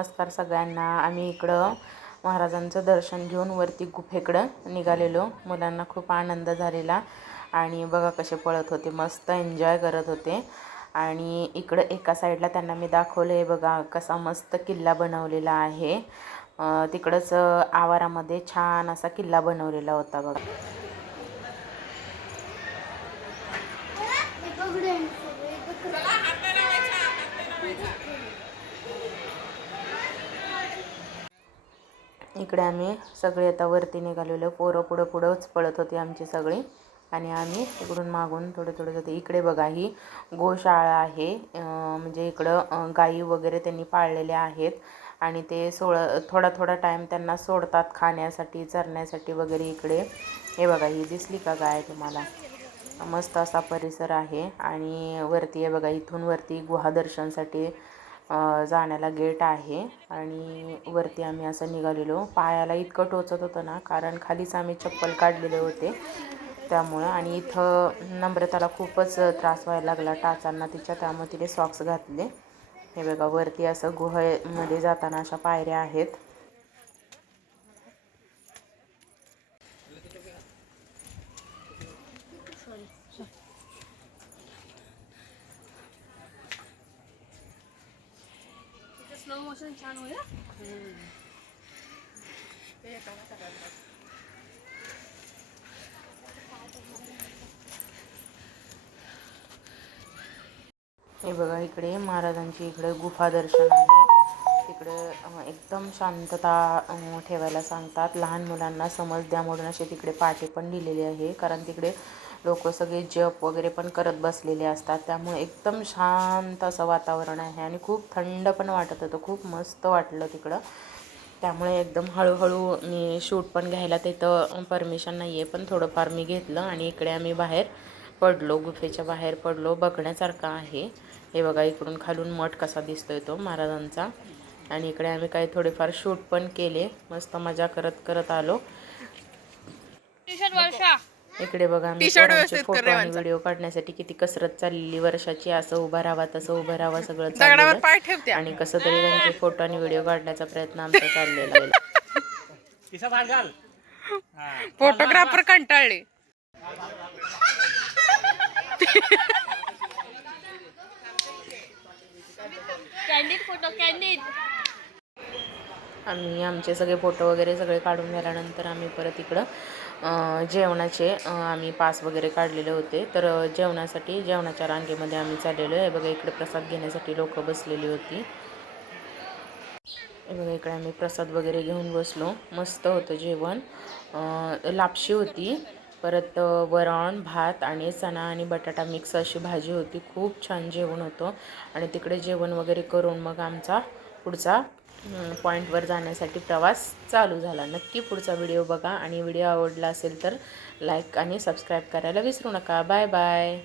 नमस्कार सगळ्यांना. आम्ही इकडं महाराजांचं दर्शन घेऊन वरती गुफेकडं निघालेलो. मुलांना खूप आनंद झालेला. आणि बघा कसे पळत होते मस्त एन्जॉय करत होते. आणि इकडं एका साईडला त्यांना मी दाखवलं आहे बघा कसा मस्त किल्ला बनवलेला आहे. तिकडंच आवारामध्ये छान असा किल्ला बनवलेला होता बघा. इकडे आम्ही सगळे आता वरती निघालेलो. पोरं पुढं पुढंच पळत होती आमची सगळी. आणि आम्ही इकडून मागून थोडे थोडे जाते. इकडे बघा ही गोशाळा आहे. म्हणजे इकडं गाई वगैरे त्यांनी पाळलेल्या आहेत. आणि ते सोळ थोडा थोडा टाईम त्यांना सोडतात खाण्यासाठी चरण्यासाठी वगैरे इकडे. हे बघा ही दिसली का गाय तुम्हाला? मस्त असा परिसर आहे. आणि वरती आहे बघा इथून वरती गुहादर्शनसाठी जाण्याला गेट आहे आणि वरती आम्ही असं निघालेलो. पायाला इतकं टोचत होतं ना कारण खालीच आम्ही चप्पल काढलेले होते. त्यामुळं आणि इथं नम्रताला खूपच त्रास व्हायला लागला. टाचांना तिच्या त्यामुळे तिने सॉक्स घातले. हे बघा वरती असं गुहेमध्ये जाताना अशा पायऱ्या आहेत. मोशन छान होईल हे बघा इकडे महाराजांची इकडे गुफा दर्शन आहे. तिकडे एकदम शांतता ठेवायला सांगतात. लहान मुलांना समज द्या म्हणून असे तिकडे पाटे पण लिहिलेले आहे. कारण तिकडे लोक सगळे जप वगैरे पण करत बसलेले असतात. त्यामुळे एकदम शांत असं वातावरण आहे आणि खूप थंड पण वाटत होतं. खूप मस्त वाटलं तिकडं. त्यामुळे एकदम हळूहळू मी शूट पण घ्यायला तिथं परमिशन नाही आहे पण थोडंफार मी घेतलं आणि इकडे आम्ही बाहेर पडलो. गुफेच्या बाहेर पडलो. बघण्यासारखं आहे. हे बघा इकडून खालून मठ कसा दिसतोय तो महाराजांचा. आणि इकडे आम्ही काही थोडेफार शूट पण केले. मस्त मजा करत करत आलो. वर्षा इकडे बघा मी फोटो आणि व्हिडिओ काढण्यासाठी किती कसरत चाललेली वर्षाची असं उभं राहावा तसं उभं राहावा सगळं चाललेलं. आणि कसं तरी त्यांचे फोटो आणि व्हिडिओ काढण्याचा प्रयत्न आमचा चाललेला फोटोग्राफर कंटाळले. कॅन्डिड फोटो कॅन्डिड आम्ही आमचे सगळे फोटो वगैरे सगळे काढून झाल्यानंतर आम्ही परत इकडं जेवणाचे आम्ही पास वगैरे काढलेले होते. तर जेवणासाठी जेवणाच्या रांगेमध्ये आम्ही चाललेलो आहे. बघा इकडे प्रसाद घेण्यासाठी लोक बसलेली होती. बघा इकडे आम्ही प्रसाद वगैरे घेऊन बसलो. मस्त होतं जेवण. लापशी होती. परत वरण भात आणि चणा आणि बटाटा मिक्स अशी भाजी होती. खूप छान जेवण होतं. आणि तिकडे जेवण वगैरे करून मग आमचा पुढचा पॉईंटवर जाण्यासाठी प्रवास चालू झाला. नक्की पुढचा व्हिडिओ बघा. आणि व्हिडिओ आवडला असेल तर लाईक आणि सबस्क्राईब करायला विसरू नका. Bye bye